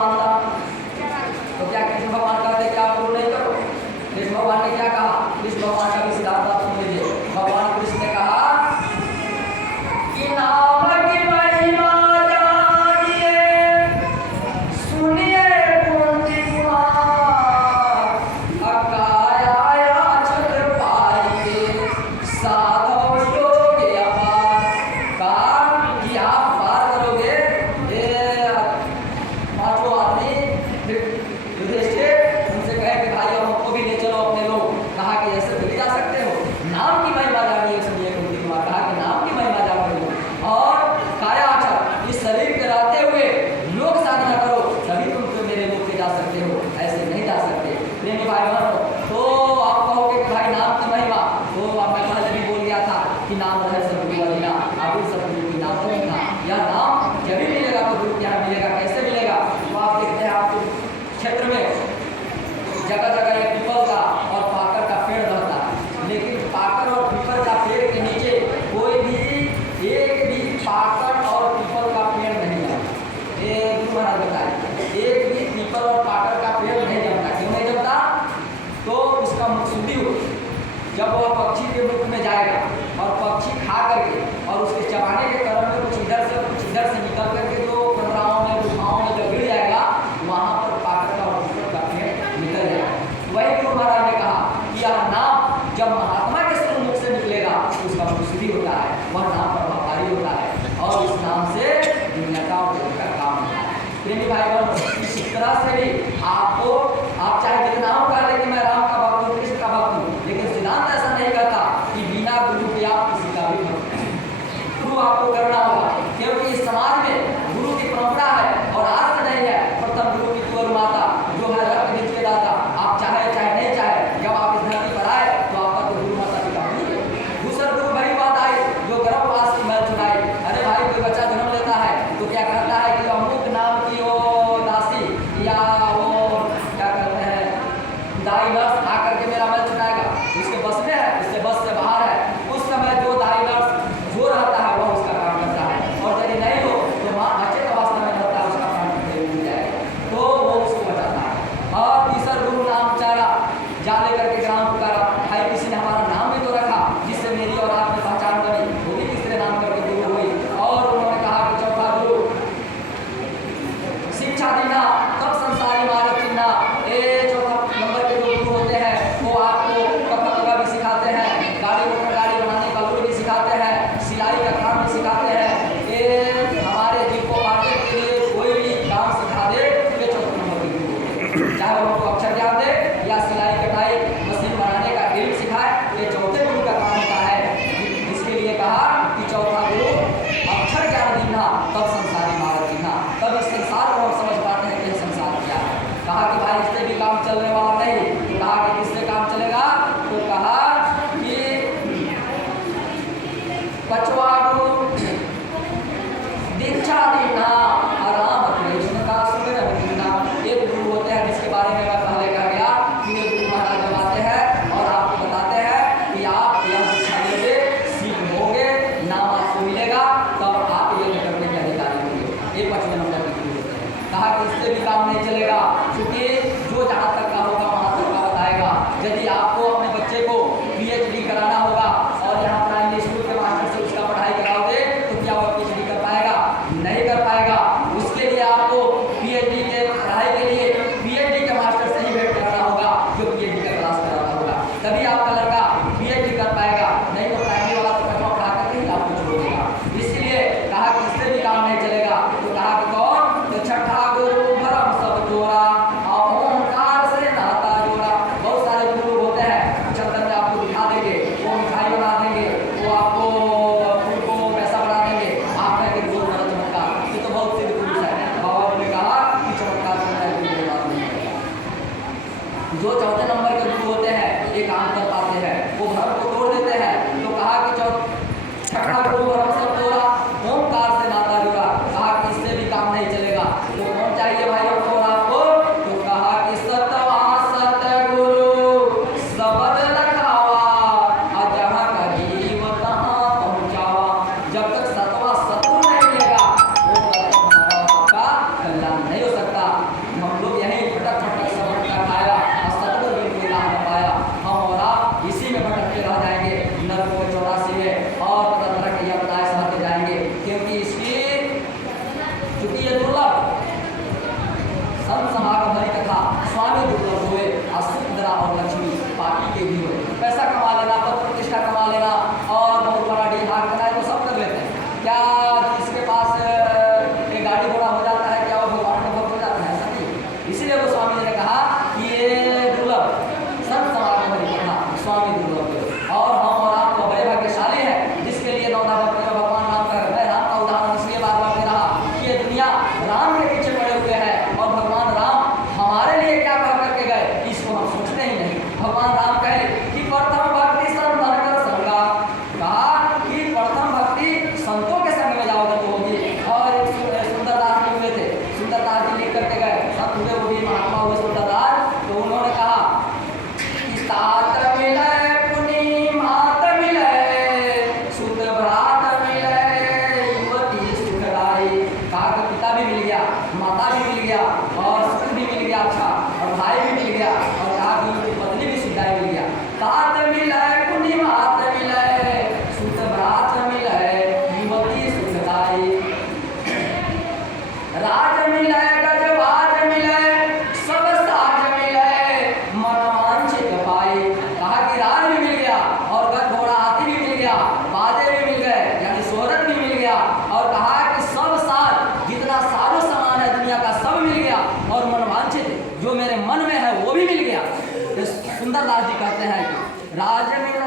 भगवान था। तो क्या कृष्ण भगवान कहते कि आप गुरु नहीं करो? कृष्ण भगवान ने क्या कहा? कृष्ण भगवान का भी सिद्धांत आप सुन लीजिए। भगवान कृष्ण ने कहा कि नाम की महिमा जानिए, सुनिए कुंती कुमार, अकाया छत्र पाइए, साधव योग अपार। कहा कि आप पार करोगे ये पांचों आदमी। युधिष्ठिर उनसे कहे कि भाई हमको भी ले चलो अपने लोग। कहा कि ऐसे तो जा सकते हो, नाम की महिमा जानिए, सुनिए कुंती कुमार। कहा कि नाम की महिमा जानिए और कायाचर, इस शरीर के रहते हुए योग साधना करो, तभी तुम तो मेरे लोग के जा सकते हो, ऐसे नहीं जा सकते। प्रेमी भाई बहनों, तो आप कहोगे कि भाई नाम की महिमा, तो मैं पहले भी बोल गया था कि नाम रहे सतगुरु अधीना, अभी सतगुरु की नाम तो नहीं था। यह नाम जब भी मिलेगा तो गुरु के यहाँ मिलेगा। कैसे मिलेगा? तो आप देखते हैं आपके क्षेत्र में जगह जगह एक पीपल का और पाकर का पेड़ रहता है, लेकिन पाकर और पीपल का पेड़ के नीचे कोई भी एक भी पाकर और पीपल का पेड़ नहीं जमता। ये गुरु महाराज बताए, एक भी पीपल और पाकर का पेड़ नहीं जमता। क्यों नहीं जमता? तो उसका मकसूदी हो, जब वह पक्षी के मुख में जाएगा और पक्षी खा करके और उसके चबाने के क्रम में कुछ इधर से निकल करके जो कमराओं में गुफाओं में जब गिर जाएगा, वहाँ पर पाकर का और पीपल का पेड़ निकल जाएगा। वही गुरु महाराज ने कहा कि यह नाम जब महात्मा के सन्मुख से निकलेगा उसका मकसूदी होता है, वह नाम प्रभावकारी होता है और इस नाम से दुनिया का और जगत का काम होता है। प्रेमी भाई बहनों, इस तरह से भी आपको, आप चाहे जितना हो कर ले कि मैं राम का भक्त हूँ, कृष्ण का भक्त हूँ, लेकिन सिद्धांत ऐसा नहीं कहता कि बिना गुरु के आप किसी का भी भक्त हैं। गुरु आपको करना होगा, क्योंकि इस समाज में गुरु की परंपरा है और आज से नहीं है। प्रथम गुरु की कुंवर माता जो है रक्त बीज के दाता, आप चाहे नहीं चाहे, जब आप इस धरती पर आए तो आपका तो गुरु माता पिता नहीं है। दूसरा गुरु बड़ी बात आई जो गर्भवास की मैल चुराई। अरे भाई, कोई बच्चा जन्म लेता है तो क्या कहता है कि अमुक नाम की वो दासी या वो क्या कहते हैं दाई नर्स आकर के मेरा मैल चुराएगा, उसके बस में है, उसके बस से बाहर है। उस समय जो दाई नर्स जो रहता है वह उसका काम करता है, और यदि नहीं हो तो माँ बच्चे का वास्ता में रहता है, उसका प्राण मिल जाएगा, तो वो उसको बचाता है। और तीसरा गुरु नाम चारा जा लेकर के ग्राम पुकारा, भाई किसी ने हमारा नाम भी तो रखा जिससे मेरी और आप में पहचान बनी, वो भी तीसरे नाम करके गुरु हुई। और उन्होंने कहा कि चौथा गुरु शिक्षा देना, तब संसारी मार्ग चिन्हना। चौथा नंबर के जो गुरु होते हैं वो आपको कथा कथा भी सिखाते हैं, गाड़ी बनाने का गुरु भी सिखाते हैं, सिलाई का काम भी सिखाते हैं। ये हमारे जीव को बांटने के लिए कोई भी काम सिखा दे, ये चौथा नंबर के गुरु होते हैं। चाहे वो हमको अक्षर ज्ञान दे या सिलाई कटाई मशीन बनाने का ड्रिल सिखाए, ये चौथे गुरु का काम होता है। इसके लिए कहा कि चौथा गुरु अक्षर ज्ञान देना, तब संसारी मार्ग चिन्हना, तब इस संसार को हम समझ पाते हैं कि संसार क्या है। कहा कि भाई इससे भी काम चलने वाला नहीं, तो कहा कि किससे काम चलेगा? तो कहा कि पचवा गुरु दीक्षा देना, आराम कृष्ण का सुमिरन करना। एक गुरु होते हैं जिसके बारे में मैं पहले कह गया कि ये गुरु महाराज जब आते हैं और आपको बताते हैं कि आप यह दीक्षा लेंगे, सीख होंगे, नाम आपको मिलेगा, तब आप ये करने के अधिकारी होंगे। ये 5वें नंबर के गुरु होते हैं। कहा कि इससे भी काम नहीं चलेगा, क्योंकि जो जहाँ तक का होगा वहाँ तक का बताएगा। यदि आपको अपने बच्चे को PhD कराना होगा और यहाँ प्राइमरी स्कूल के मास्टर से उसका पढ़ाई कराओगे तो क्या वो PhD कर पाएगा? नहीं कर पाएगा। उसके लिए आपको PhD के पढ़ाई के लिए PhD के मास्टर से ही भेंट कराना होगा, जो PhD का क्लास कराना होगा, तभी आपका लड़का PhD कर पाएगा। नहीं तो प्राइमरी वाला तो बच्चा पढ़ा करके ही आपको छोड़ देगा। इसलिए कहा कि इससे भी काम नहीं चलेगा। तो कहा कि कौन? तो छठा गुरु भरम सब जोड़ा, ओंकार से नाता जोड़ा। बहुत सारे गुरु होते हैं, चंदन में आपको दिखा देंगे, वो मिठाई बना देंगे, वो आपको फूल को पैसा बना देंगे, आप कहेंगे बहुत बड़ा चमत्कार। ये तो बहुत सिद्ध पुरुष है। बाबा ने कहा कि चमत्कार करना है, कोई बात नहीं है। जो चौथे नंबर के गुरु होते हैं ये काम कर पाते हैं, वो भ्रम को तोड़ देते हैं। तो कहा कि छठा गुरु भरम सब जोड़ा, ओंकार से नाता जुड़ा। कहा कि इससे भी काम नहीं चलेगा। तो कौन चाहिए भाई और कौन आपको? तो कहा कि सतवा सतगुरु सबद लखावा, जहाँ का जीव तहाँ पहुँचावा। जब तक सतवा सतगुरु नहीं मिलेगा वो तब तक हमारा सबका कल्याण नहीं हो सकता। भी मिल गया और सुख भी मिल गया अच्छा, और भाई भी मिल गया, और कहा कि उनकी पत्नी भी सुखदाई मिल गया। तात मिले पुण्य मात मिले सुत व्रात मिले युवती सुखदाई, राज मिले गजबाज मिले सब साज मिले मनोवांछित पाई। कहा कि राज भी मिल गया और गज घोड़ा हाथी भी मिल गया, बाजे भी मिल गए यानी शोहरत भी मिल गया, और कहा कि सब साथ जितना सारो सामान है दुनिया का सब मिल गया, और मनोवांछित जो मेरे मन में है वो भी मिल गया। सुंदरदास जी कहते हैं कि राज मिले